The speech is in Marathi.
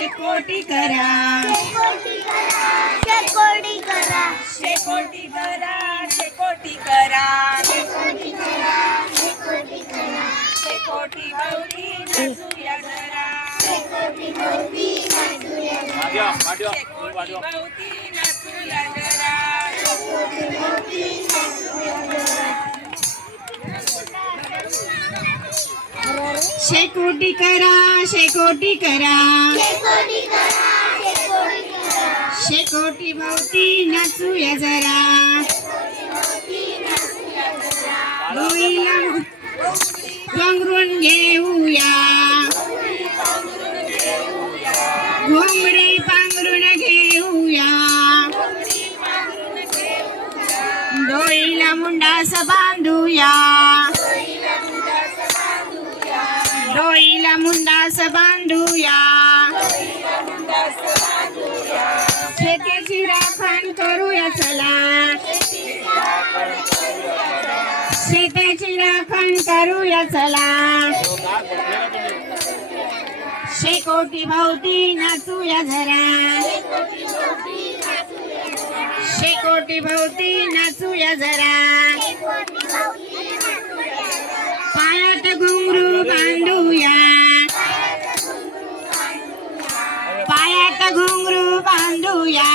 शेकोटी करा शेकोटी करा शेकोटी करा शेकोटी करा शेकोटी भोवती नाचूया जरा शेकोटी भोवती नाचूया जरा शेकोटी करा शेकोटी करा शेकोटी भोवती नाचूया जरा डोईला पांघरून घेऊया घोंगडे पांघरून घेऊया डोईला मुंडास बांधूया डोईला मुंडास बांधूया शेतीची राखण करूया चला शेताची राखण करूया चला शेकोटी भोवती नाचूया जरा शेकोटी भोवती नाचूया जरा पायात घुंगरू बांधूया पायात घुंगरू बांधूया